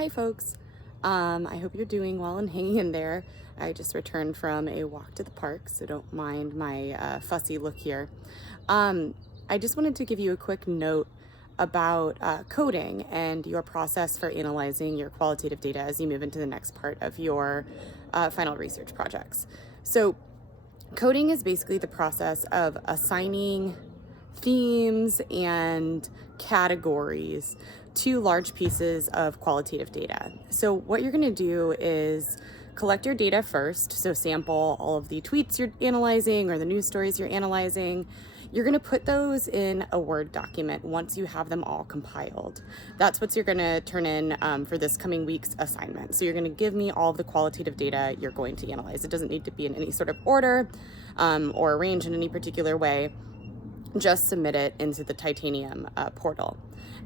Hi folks, I hope you're doing well and hanging in there. I just returned from a walk to the park, so don't mind my fussy look here. I just wanted to give you a quick note about coding and your process for analyzing your qualitative data as you move into the next part of your final research projects. So coding is basically the process of assigning themes and categories to large pieces of qualitative data. So what you're going to do is collect your data first, so sample all of the tweets you're analyzing or the news stories you're analyzing. You're going to put those in a Word document once you have them all compiled. That's what you're going to turn in for this coming week's assignment. So you're going to give me all of the qualitative data you're going to analyze. It doesn't need to be in any sort of order or arranged in any particular way. Just submit it into the Titanium portal.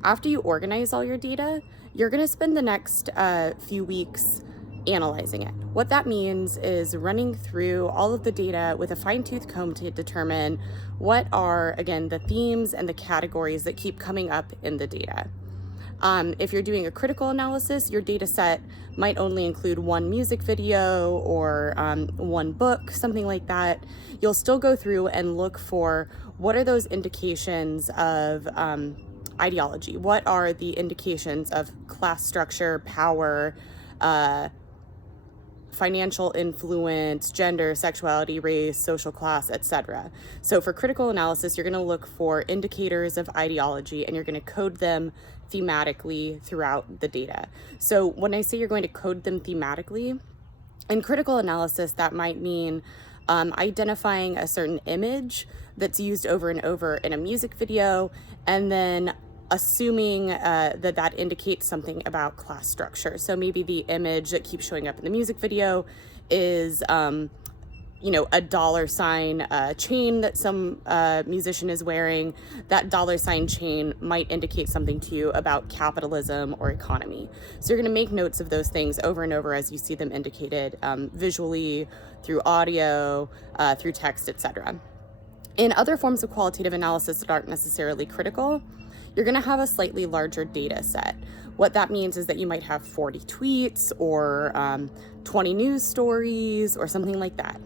After you organize all your data, you're going to spend the next few weeks analyzing it. What that means is running through all of the data with a fine-tooth comb to determine what are, again, the themes and the categories that keep coming up in the data. If you're doing a critical analysis, your data set might only include one music video or one book, something like that. You'll still go through and look for what are those indications of ideology? What are the indications of class structure, power, financial influence, gender, sexuality, race, social class, etc. So for critical analysis, you're going to look for indicators of ideology and you're going to code them thematically throughout the data. So when I say you're going to code them thematically, in critical analysis, that might mean identifying a certain image that's used over and over in a music video, and then assuming that indicates something about class structure. So maybe the image that keeps showing up in the music video is, a dollar sign chain that some musician is wearing. That dollar sign chain might indicate something to you about capitalism or economy. So you're going to make notes of those things over and over as you see them indicated visually, through audio, through text, etc. In other forms of qualitative analysis that aren't necessarily critical, you're going to have a slightly larger data set. What that means is that you might have 40 tweets or 20 news stories or something like that.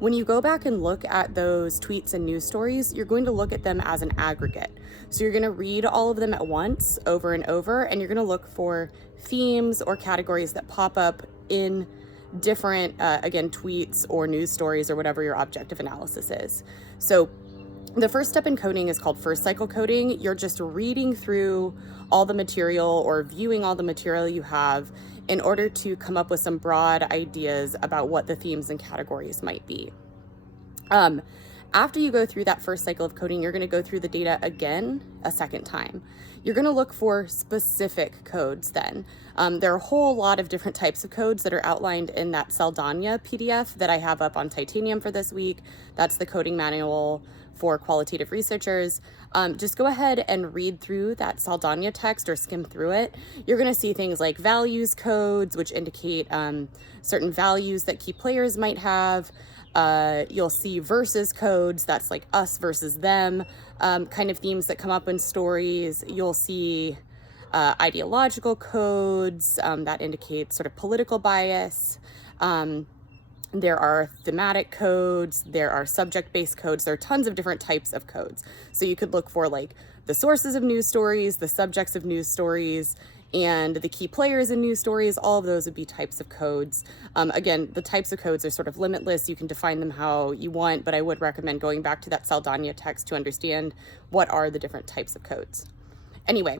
When you go back and look at those tweets and news stories, you're going to look at them as an aggregate. So you're going to read all of them at once over and over, and you're going to look for themes or categories that pop up in different, again, tweets or news stories or whatever your object of analysis is. So the first step in coding is called first cycle coding. You're just reading through all the material or viewing all the material you have in order to come up with some broad ideas about what the themes and categories might be. After you go through that first cycle of coding, you're going to go through the data again a second time. You're going to look for specific codes then. There are a whole lot of different types of codes that are outlined in that Saldana PDF that I have up on Titanium for this week. That's the coding manual for qualitative researchers. Just go ahead and read through that Saldana text or skim through it. You're going to see things like values codes, which indicate certain values that key players might have. You'll see versus codes, that's like us versus them, kind of themes that come up in stories. You'll see ideological codes that indicate sort of political bias. There are thematic codes, there are subject-based codes, there are tons of different types of codes. So you could look for like the sources of news stories, the subjects of news stories, and the key players in news stories. All of those would be types of codes. Again, the types of codes are sort of limitless. You can define them how you want, but I would recommend going back to that Saldana text to understand what are the different types of codes. Anyway,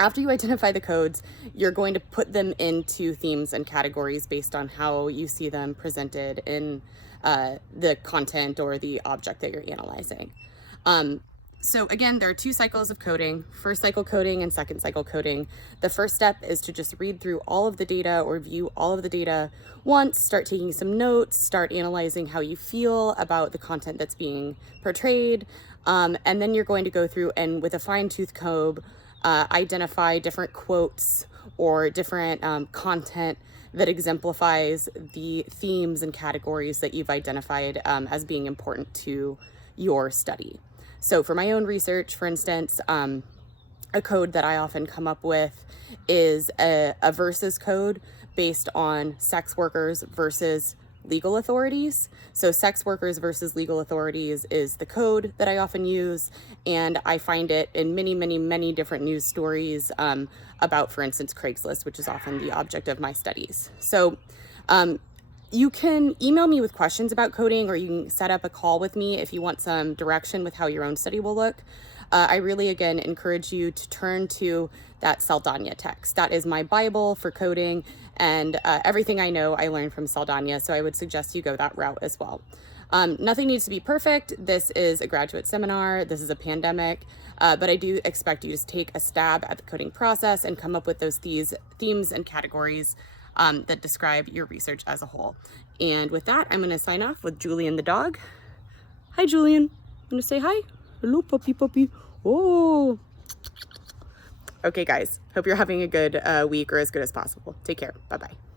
after you identify the codes, you're going to put them into themes and categories based on how you see them presented in the content or the object that you're analyzing. So again, there are two cycles of coding, first cycle coding and second cycle coding. The first step is to just read through all of the data or view all of the data once, start taking some notes, start analyzing how you feel about the content that's being portrayed. And then you're going to go through and with a fine-tooth comb, identify different quotes or different content that exemplifies the themes and categories that you've identified as being important to your study. So for my own research, for instance, a code that I often come up with is a versus code based on sex workers versus legal authorities. So sex workers versus legal authorities is the code that I often use, and I find it in many different news stories about, for instance, Craigslist, which is often the object of my studies. So you can email me with questions about coding, or you can set up a call with me if you want some direction with how your own study will look. I really, again, encourage you to turn to that Saldana text. That is my Bible for coding, and everything I know I learned from Saldana, so I would suggest you go that route as well. Nothing needs to be perfect. This is a graduate seminar. This is a pandemic, but I do expect you to take a stab at the coding process and come up with those themes and categories that describe your research as a whole. And with that, I'm going to sign off with Julian the dog. Hi, Julian. I'm going to say hi. Hello, puppy. Oh. Okay, guys. Hope you're having a good week, or as good as possible. Take care. Bye-bye.